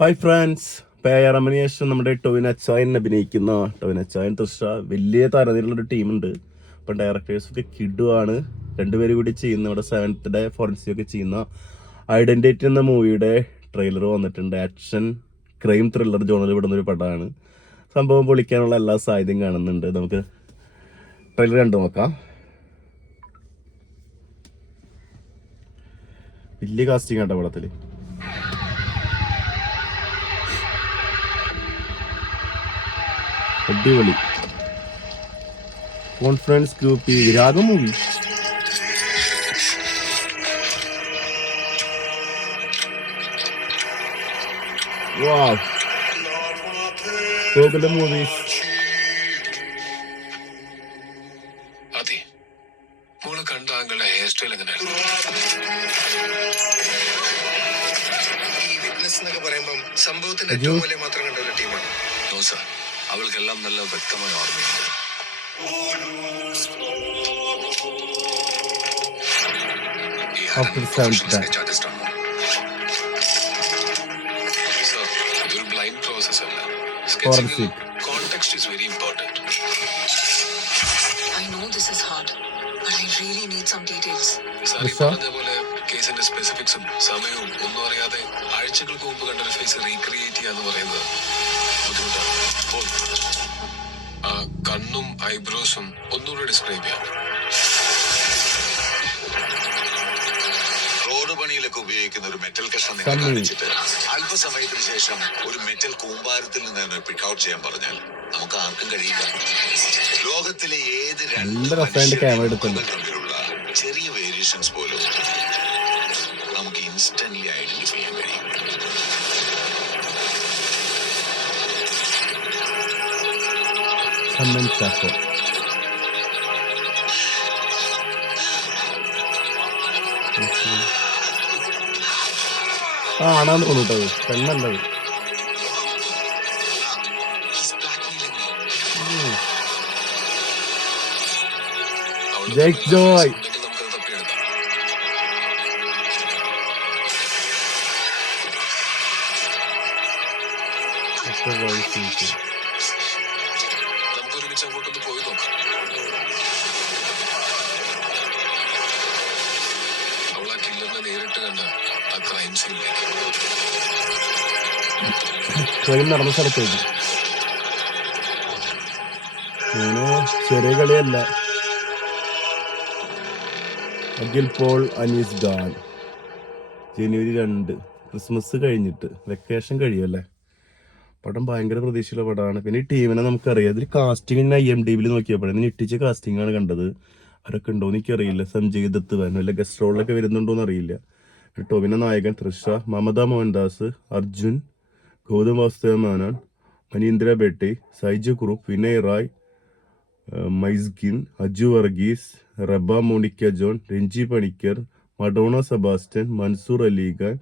Hi friends, പേയാറമ്മന് ശേഷം നമ്മുടെ ടൊവിനച്ചായൻ അഭിനയിക്കുന്ന ടൊവിനച്ചായൻ തൃഷ വലിയ തരത്തിലുള്ളൊരു ടീമുണ്ട്. അപ്പം ഡയറക്ടേഴ്സൊക്കെ കിഡുവാണ്. രണ്ടുപേരും കൂടി ചെയ്യുന്ന ഇവിടെ 7th ഡേ ഫോറൻസിക് ഒക്കെ ചെയ്യുന്ന ഐഡൻറ്റിറ്റി എന്ന മൂവിയുടെ ട്രെയിലർ വന്നിട്ടുണ്ട്. ആക്ഷൻ ക്രൈം ത്രില്ലർ ജോണറിൽ വിടുന്ന ഒരു പടമാണ്. സംഭവം പൊളിക്കാനുള്ള എല്ലാ സാധ്യതയും കാണുന്നുണ്ട്. നമുക്ക് ട്രെയിലർ കണ്ടു നോക്കാം. വലിയ കാസ്റ്റിംഗ് ആട്ടോ പടത്തിൽ. അടിപൊളി കോൺഫറൻസ് ഗ്രൂപ്പ് രാഗം മൂവി. മൂവീസ് സംഭവത്തിന്റെ ഏറ്റവും വലിയ മാത്രം കണ്ട ഒരു ടീമാണ്. അവൾക്കെല്ലാം നല്ല വ്യക്തമായ ഓർമ്മയുണ്ട്. ഇതൊരു ബ്ലൈൻഡ് പ്രോസസ് അല്ല. Context is very important. I know this is hard, but I really need some details. സാറി പറഞ്ഞതുപോലെ കേസിന്റെ സ്പെസിഫിക്സും സമയവും ഒന്നും അറിയാതെ ആഴ്ചകൾക്ക് മുമ്പ് കണ്ട ഒരു ഫേസ് റീക്രിയേറ്റ് ചെയ്യാന്ന് പറയുന്നത് ബുദ്ധിമുട്ടാണ്. കണ്ണും ഐബ്രോസും ഒന്നുകൂടെ ഡിസ്ക്രൈബ് ചെയ്യാം. റോഡ് പണിയിലൊക്കെ ഉപയോഗിക്കുന്ന ഒരു മെറ്റൽ കഷ്ണം നിങ്ങൾ കാണിച്ചിട്ട് അല്പസമയത്തിന് ശേഷം ഒരു മെറ്റൽ കൂമ്പാരത്തിൽ നിന്ന് പിക്ക് ഔട്ട് ചെയ്യാൻ പറഞ്ഞാൽ നമുക്ക് ആർക്കും കഴിയില്ല. ലോകത്തിലെ ഏത് രണ്ട് തമ്മിലുള്ള ചെറിയ വേരിയേഷൻസ് പോലും നമുക്ക് ഇൻസ്റ്റന്റ്ലി ഐഡന്റിഫൈ ചെയ്യാൻ കഴിയും. ആണാന്ന് തോന്നിട്ടത് പെണ്ണല്ലത്. ജയ്ക്ക് ജോയ് നമുക്കൊരുമിച്ച് അങ്ങോട്ടൊന്ന് പോയി നോക്കാം. അവൾ ആ കില്ലറിനെ നേരിട്ട് കണ്ട ആ ക്രൈം സീനിലേക്ക് നടന്ന സ്ഥലത്തേക്ക്. ചെറിയ കളിയല്ല. അഖിൽ പോൾ അനീസ് ഖാൻ. ജനുവരി 2 ക്രിസ്മസ് കഴിഞ്ഞിട്ട് വെക്കേഷൻ കഴിയുമല്ലേ. പടം ഭയങ്കര പ്രതീക്ഷയുള്ള പടമാണ്. പിന്നെ ഈ ടീമിനെ നമുക്കറിയാം. അതിൽ കാസ്റ്റിംഗ് IMDb നോക്കിയപ്പോഴാണ് ഞെട്ടിച്ച കാസ്റ്റിംഗ് ആണ് കണ്ടത്. അവരൊക്കെ ഉണ്ടോന്ന് എനിക്കറിയില്ല. സഞ്ജയ് ദത്ത് വല്ല ഗസ്റ്റ് റോളിലൊക്കെ വരുന്നുണ്ടോന്ന് അറിയില്ല. ടോവിനോ നായകൻ, തൃഷ, മമത മോഹൻദാസ്, അർജുൻ, ഗൗതം വാസുദേവ മേനോൻ, മനീന്ദ്ര ബെട്ടി, സൈജു കുറുപ്പ്, വിനയ് റായ്, മൈസ്കിൻ, അജു വർഗീസ്, റബ മോണിക്ക ജോൺ, രഞ്ജി പണിക്കർ, മഡോണ സെബാസ്റ്റ്യൻ, മൻസൂർ അലിഖാൻ,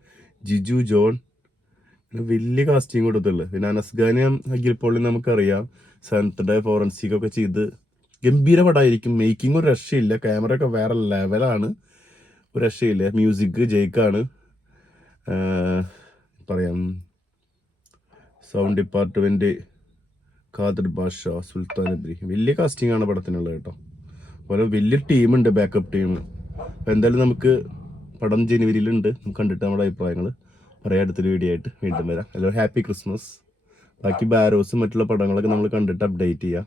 ജിജു ജോൺ. വലിയ കാസ്റ്റിംഗ് കൊടുത്തുള്ളത്. പിന്നെ അനസ്ഖാനും അഖിൽ പോളിയും നമുക്കറിയാം. 7th ഡേ ഫോറൻസിക് ഒക്കെ ചെയ്ത് ഗംഭീര പടമായിരിക്കും. മേക്കിംഗ് ഒരു രക്ഷയില്ല. ക്യാമറ ഒക്കെ വേറെ ലെവലാണ്. ഒരു രക്ഷയില്ല. മ്യൂസിക് ജയ്ക്കാണ്. പറയാം സൗണ്ട് ഡിപ്പാർട്ട്മെന്റ് ഖാദർ ബാഷ, സുൽത്താൻ ഇബ്രാഹിം. വലിയ കാസ്റ്റിംഗ് ആണ് പടത്തിനുള്ളത് കേട്ടോ. അതുപോലെ വലിയ ടീമുണ്ട്, ബാക്കപ്പ് ടീം. അപ്പോൾ എന്തായാലും നമുക്ക് പടം ജനുവരിയിലുണ്ട്. നമുക്ക് കണ്ടിട്ട് നമ്മുടെ അഭിപ്രായങ്ങൾ പറയാം. അടുത്തൊരു വീഡിയോ ആയിട്ട് വീണ്ടും വരാം. എല്ലാവരും ഹാപ്പി ക്രിസ്മസ്. ബാക്കി ബാരോസും മറ്റുള്ള പടങ്ങളൊക്കെ നമ്മൾ കണ്ടിട്ട് അപ്ഡേറ്റ് ചെയ്യാം.